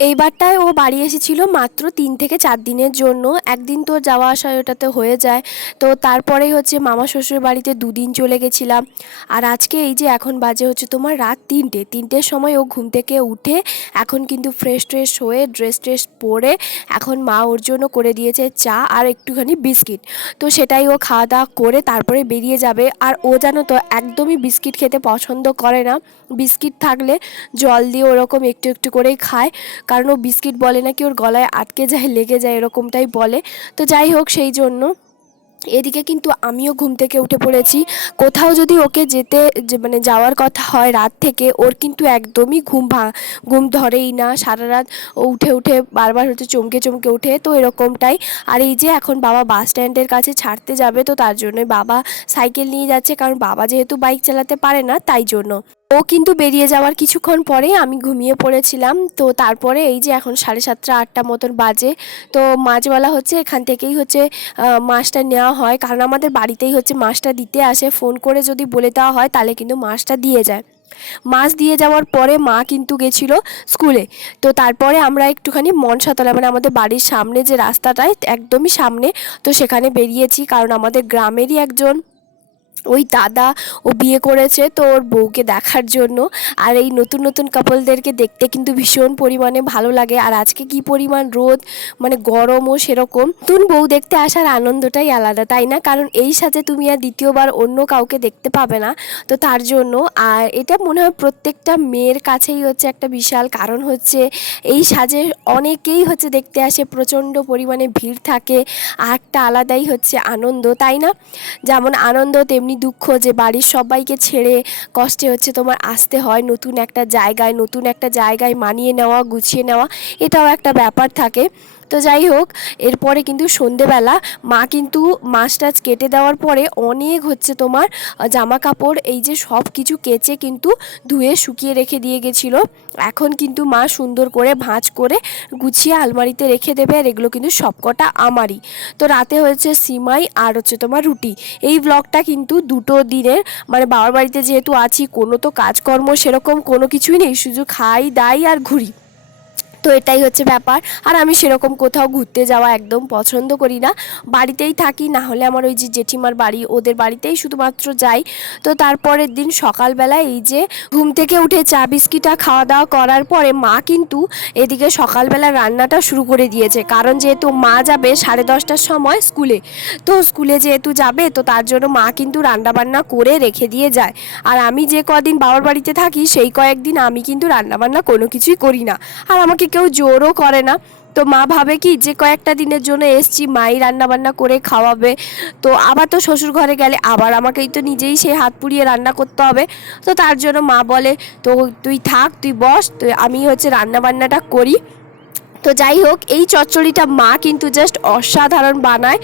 এইবারটায় ও বাড়ি এসেছিল মাত্র তিন থেকে চার দিনের জন্য। একদিন তো যাওয়া আসা ওটাতে হয়ে যায়। তো তারপরেই হচ্ছে মামা শ্বশুর বাড়িতে দুদিন চলে গেছিলাম। আর আজকে এই যে এখন বাজে হচ্ছে তোমার রাত তিনটে। তিনটের সময় ও ঘুম থেকে উঠে এখন কিন্তু ফ্রেশ ট্রেশ হয়ে ড্রেস ট্রেস পরে এখন মা ওর জন্য করে দিয়েছে চা আর একটুখানি বিস্কিট। তো সেটাই ও খাওয়া দাওয়া করে তারপরে বেরিয়ে যাবে। আর ও জানো তো একদমই বিস্কিট খেতে পছন্দ করে না। বিস্কিট থাকলে জল দিয়ে ওরকম একটু একটু করেই খায়। কারণ ও বিস্কিট বলে নাকি ওর গলায় আটকে যায়, লেগে যায়, এরকমটাই বলে। তো যাই হোক, সেই জন্য। এদিকে কিন্তু আমিও ঘুম থেকে উঠে পড়েছি। কোথাও যদি ওকে যেতে যে মানে যাওয়ার কথা হয় রাত থেকে, ওর কিন্তু একদমই ঘুম ভা, ঘুম ধরেই না। সারা রাত ও উঠে উঠে বারবার হচ্ছে চমকে চমকে উঠে তো এরকমটাই। আর এই যে এখন বাবা বাস স্ট্যান্ডের কাছে ছাড়তে যাবে, তো তার জন্যই বাবা সাইকেল নিয়ে যাচ্ছে। কারণ বাবা যেহেতু বাইক চালাতে পারে না, তাই জন্য। ও কিন্তু বেরিয়ে যাওয়ার কিছুক্ষণ পরে আমি ঘুমিয়ে পড়েছিলাম। তো তারপরে এই যে এখন সাড়ে সাতটা, আটটা মতন বাজে। তো মাছওয়ালা হচ্ছে এখান থেকেই হচ্ছে মাছটা নেওয়া হয়। কারণ আমাদের বাড়িতেই হচ্ছে মাছটা দিতে আসে। ফোন করে যদি বলে দেওয়া হয়, তাহলে কিন্তু মাছটা দিয়ে যায়। মাছ দিয়ে যাওয়ার পরে মা কিন্তু গেছিল স্কুলে। তো তারপরে আমরা একটুখানি মনসাতলা মানে আমাদের বাড়ির সামনে যে রাস্তাটায়, একদমই সামনে, তো সেখানে বেরিয়েছি। কারণ আমাদের গ্রামেরই একজন ওই দাদা ও বিয়ে করেছে তো ওর বউকে দেখার জন্য। আর এই নতুন নতুন কাপলদেরকে দেখতে কিন্তু ভীষণ পরিমাণে ভালো লাগে। আর আজকে কি পরিমাণ রোদ মানে গরমও সেরকম। নতুন বউ দেখতে আসার আনন্দটাই আলাদা, তাই না? কারণ এই সাথে তুমি আর দ্বিতীয়বার অন্য কাউকে দেখতে পাবে না। তো তার জন্য, আর এটা মনে হয় প্রত্যেকটা মেয়ের কাছেই হচ্ছে একটা বিশাল কারণ হচ্ছে এই সাজে অনেকেই হচ্ছে দেখতে আসে, প্রচণ্ড পরিমাণে ভিড় থাকে। আর একটা আলাদাই হচ্ছে আনন্দ, তাই না? যেমন আনন্দ, তেমনি দুঃখ যে বাড়ির সবাইকে ছেড়ে কষ্টে হচ্ছে তোমার আসতে হয়, নতুন একটা জায়গায়, নতুন একটা জায়গায় মানিয়ে নেওয়া, গুছিয়ে নেওয়া, এটাও একটা ব্যাপার থাকে। তো যাই হোক, এরপরে কিন্তু সন্ধেবেলা মা কিন্তু মাছ টাছ কেটে দেওয়ার পরে অনেক হচ্ছে তোমার জামা কাপড় এই যে সব কিছু কেচে কিন্তু ধুয়ে শুকিয়ে রেখে দিয়ে গেছিল। এখন কিন্তু মা সুন্দর করে ভাঁজ করে গুছিয়ে আলমারিতে রেখে দেবে আর এগুলো কিন্তু সবকটা আমারই। তো রাতে হয়েছে সিমাই আর হচ্ছে তোমার রুটি। এই ব্লগটা কিন্তু দুটো দিনের মানে বাবার বাড়িতে যেহেতু আছি, কোনো তো কাজকর্ম সেরকম কোনো কিছুই নেই, শুধু খাই, দাই আর ঘুরি। তো এটাই হচ্ছে ব্যাপার। আর আমি সেরকম কোথাও ঘুরতে যাওয়া একদম পছন্দ করি না। বাড়িতেই থাকি, না হলে আমার ওই যে জেঠিমার বাড়ি, ওদের বাড়িতেই শুধুমাত্র যাই। তো তারপরের দিন সকালবেলা এই যে ঘুম থেকে উঠে চা বিস্কিটা খাওয়া দাওয়া করার পরে মা কিন্তু এদিকে সকালবেলা রান্নাটা শুরু করে দিয়েছে। কারণ যেহেতু মা যাবে সাড়ে দশটার সময় স্কুলে। তো স্কুলে যেহেতু যাবে, তো তার জন্য মা কিন্তু রান্নাবান্না করে রেখে দিয়ে যায়। আর আমি যে কদিন বাবার বাড়িতে থাকি, সেই কয়েকদিন আমি কিন্তু রান্নাবান্না কোনো কিছুই করি না। আর আমাকে কেউ জোরও করে না। তো মা ভাবে কি যে কয়েকটা দিনের জন্য এসছি, মাই রান্নাবান্না করে খাওয়াবে। তো আবার তো শ্বশুর ঘরে গেলে আবার আমাকেই তো নিজেই সেই হাত পুড়িয়ে রান্না করতে হবে। তো তার জন্য মা বলে, তো তুই থাক, তুই বস তুই আমি হচ্ছে রান্নাবান্নাটা করি। তো যাই হোক, এই চচ্চড়িটা মা কিন্তু জাস্ট অসাধারণ বানায়।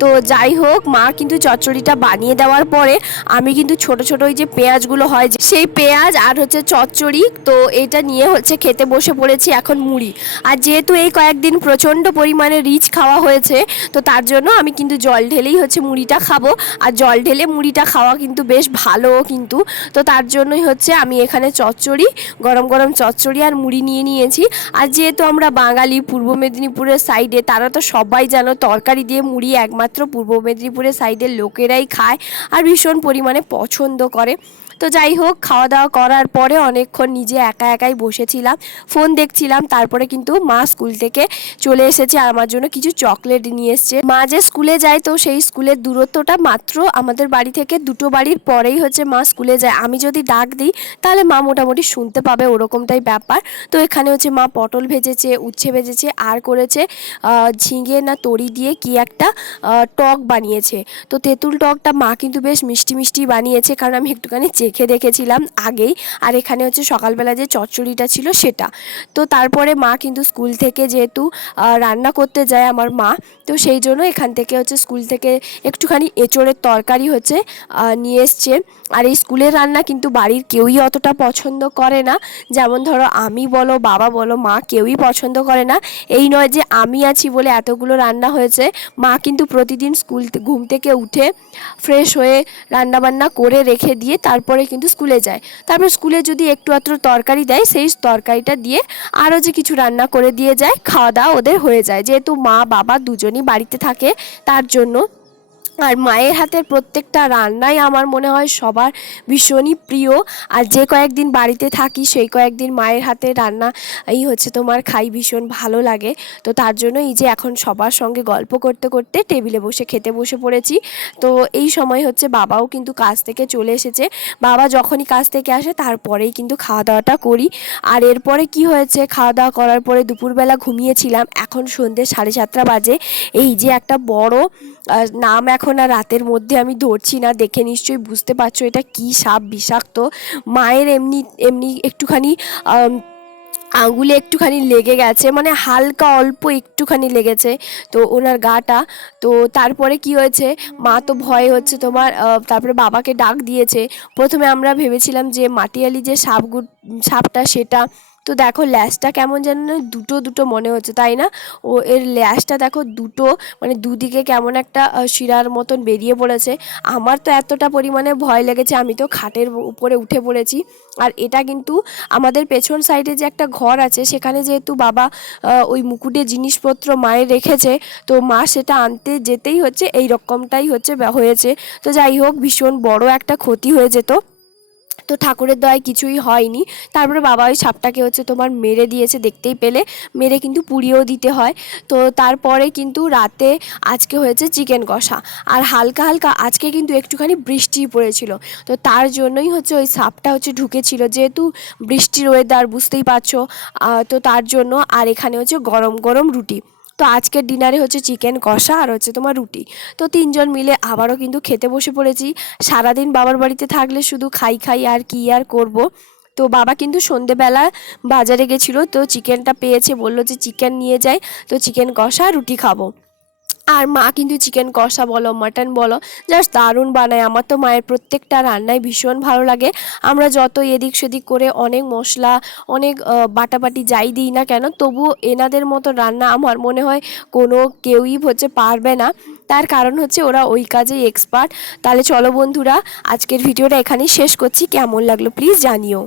তো যাই হোক, মা কিন্তু চচ্চড়িটা বানিয়ে দেওয়ার পরে আমি কিন্তু ছোট ছোট ওই যে পেঁয়াজগুলো হয় সেই পেঁয়াজ আর হচ্ছে চচ্চড়ি, তো এটা নিয়ে হচ্ছে খেতে বসে পড়েছি এখন মুড়ি। আর যেহেতু এই কয়েকদিন প্রচণ্ড পরিমাণে রিচ খাওয়া হয়েছে, তো তার জন্য আমি কিন্তু জল ঢেলেই হচ্ছে মুড়িটা খাব। আর জল ঢেলে মুড়িটা খাওয়া কিন্তু বেশ ভালো কিন্তু। তো তার জন্যই হচ্ছে আমি এখানে চচ্চড়ি, গরম গরম চচ্চড়ি আর মুড়ি নিয়ে নিয়েছি। আর যেহেতু আমরা বাঙালি পূর্ব মেদিনীপুরের সাইডে তারা তো সবাই যেন তরকারি দিয়ে মুড়ি একমাত্র পূর্ব মেদিনীপুরের সাইডের লোকেরাই খায় আর ভীষণ পরিমাণে পছন্দ করে। তো যাই হোক খাওয়া দাওয়া করার পরে অনেকক্ষণ নিজে একা একাই বসেছিলাম। ফোন দেখছিলাম, তারপরে কিন্তু মা স্কুল থেকে চলে এসেছে আর আমার জন্য কিছু চকলেট নিয়ে এসছে। মা যে স্কুলে যায়, তো সেই স্কুলের দূরত্বটা মাত্র আমাদের বাড়ি থেকে দুটো বাড়ির পরেই হচ্ছে মা স্কুলে যায়। আমি যদি ডাক দিই, তাহলে মা মোটামুটি শুনতে পাবে ওরকমটাই ব্যাপার। তো এখানে হচ্ছে মা পটল ভেজেছে, উচ্ছে ভেজেছে, আর করেছে ঝিঙে না তরি দিয়ে কি একটা টক বানিয়েছে। তো তেঁতুল টকটা মা কিন্তু বেশ মিষ্টি মিষ্টি বানিয়েছে, কারণ আমি একটুখানি চেখে দেখেছিলাম আগেই। আর এখানে হচ্ছে সকালবেলা যে চচ্চড়িটা ছিল সেটা। তো তারপরে মা কিন্তু স্কুল থেকে যেহেতু রান্না করতে যায় আমার মা, তো সেই জন্য এখান থেকে হচ্ছে স্কুল থেকে একটুখানি এঁচড়ের তরকারি হচ্ছে নিয়ে এসছে। আর এই স্কুলের রান্না কিন্তু বাড়ির কেউই অতটা পছন্দ করে না। যেমন ধরো আমি বলো, বাবা বলো, মা কেউই পছন্দ করে না। এই নয় যে আমি আছি বলে এতগুলো রান্না হয়েছে। মা কিন্তু প্রতিদিন স্কুল ঘুম থেকে উঠে, ফ্রেশ হয়ে রান্নাবান্না করে রেখে দিয়ে তারপরে তারপরে কিন্তু স্কুলে যায়। তারপর স্কুলে যদি একটু আত্র তরকারি দেয়, সেই তরকারিটা দিয়ে আরও যে কিছু রান্না করে দিয়ে যায়, খাওয়া দাওয়া ওদের হয়ে যায়। যেহেতু মা, বাবা দুজনই বাড়িতে থাকে, তার জন্য আর মায়ের হাতের প্রত্যেকটা রান্নাই আমার মনে হয় সবার ভীষণই প্রিয়। আর যে কয়েকদিন বাড়িতে থাকি, সেই কয়েকদিন মায়ের হাতে রান্না এই হচ্ছে তোমার খাই ভীষণ ভালো লাগে। তো তার জন্য এই যে এখন সবার সঙ্গে গল্প করতে করতে টেবিলে বসে, খেতে বসে পড়েছি। তো এই সময় হচ্ছে বাবাও কিন্তু কাজ থেকে চলে এসেছে। বাবা যখনই কাজ থেকে আসে, তারপরেই কিন্তু খাওয়া দাওয়াটা করি। আর এরপরে কি হয়েছে খাওয়া দাওয়া করার পরে দুপুরবেলা ঘুমিয়েছিলাম। এখন সন্ধ্যে সাড়ে সাতটা বাজে। এই যে একটা বড় নাম এখন আর রাতের মধ্যে আমি ধরছি না, দেখে নিশ্চয়ই বুঝতে পারছ এটা কি সাপ বিষাক্ত। মায়ের এমনি এমনি একটুখানি আঙুলে একটুখানি লেগে গেছে মানে হালকা অল্প একটুখানি লেগেছে তো ওনার গাটা। তো তারপরে কি হয়েছে, মা তো ভয় হচ্ছে তোমার তারপরে বাবাকে ডাক দিয়েছে। প্রথমে আমরা ভেবেছিলাম যে মাটিয়ালি যে সাপগু সাপটা সেটা তো দেখো ল্যাসটা কেমন যেন দুটো দুটো মনে হচ্ছে, তাই না? ও এর ল্যাসটা দেখো দুটো মানে দুদিকে কেমন একটা শিরার মতন বেরিয়ে পড়েছে। আমার তো এতটা পরিমাণে ভয় লেগেছে, আমি তো খাটের উপরে উঠে পড়েছি। আর এটা কিন্তু আমাদের পেছন সাইডে যে একটা ঘর আছে, সেখানে যেহেতু বাবা ওই মুকুটে জিনিসপত্র মায়ের রেখেছে, তো মা সেটা আনতে যেতেই হচ্ছে এই রকমটাই হচ্ছে হয়েছে। তো যাই হোক, ভীষণ বড় একটা ক্ষতি হয়ে যেত। তো ঠাকুরের দয়ায় কিছুই হয়নি। তারপরে বাবা ওই সাপটাকে হচ্ছে তোমার মেরে দিয়েছে দেখতেই পেলে। মেরে কিন্তু পুড়িয়েও দিতে হয়। তো তারপরে কিন্তু রাতে আজকে হয়েছে চিকেন কষা। আর হালকা হালকা আজকে কিন্তু একটুখানি বৃষ্টি পড়েছিল। তো তার জন্যই হচ্ছে ওই সাপটা হচ্ছে ঢুকেছিল। যেহেতু বৃষ্টির ওয়েদার বুঝতেই পারছ তো তার জন্য আর এখানে হচ্ছে গরম গরম রুটি। তো আজকের ডিনারে হচ্ছে চিকেন কষা আর হচ্ছে তোমার রুটি। তো তিনজন মিলে আবারও কিন্তু খেতে বসে পড়েছি। সারাদিন বাবার বাড়িতে থাকলে শুধু খাই খাই আর কি আর করব। তো বাবা কিন্তু সন্ধেবেলা বাজারে গেছিল, তো চিকেনটা পেয়েছে, বলল যে চিকেন নিয়ে যাই, তো চিকেন কষা রুটি খাব। আর মা কিন্তু চিকেন কষা বলো মাটন বলো জাস্ট দারুণ বানায়। আমার তো মায়ের প্রত্যেকটা রান্নায় ভীষণ ভালো লাগে। আমরা যত এদিক সেদিক করে অনেক মশলা, অনেক বাটাবাটি যাই দিই না কেন তবু এনাদের মতো রান্না আমার মনে হয় কোনো কেউই হচ্ছে পারবে না। তার কারণ হচ্ছে ওরা ওই কাজেই এক্সপার্ট তাহলে চলো বন্ধুরা, আজকের ভিডিওটা এখানেই শেষ করছি। কেমন লাগল প্লিজ জানিও।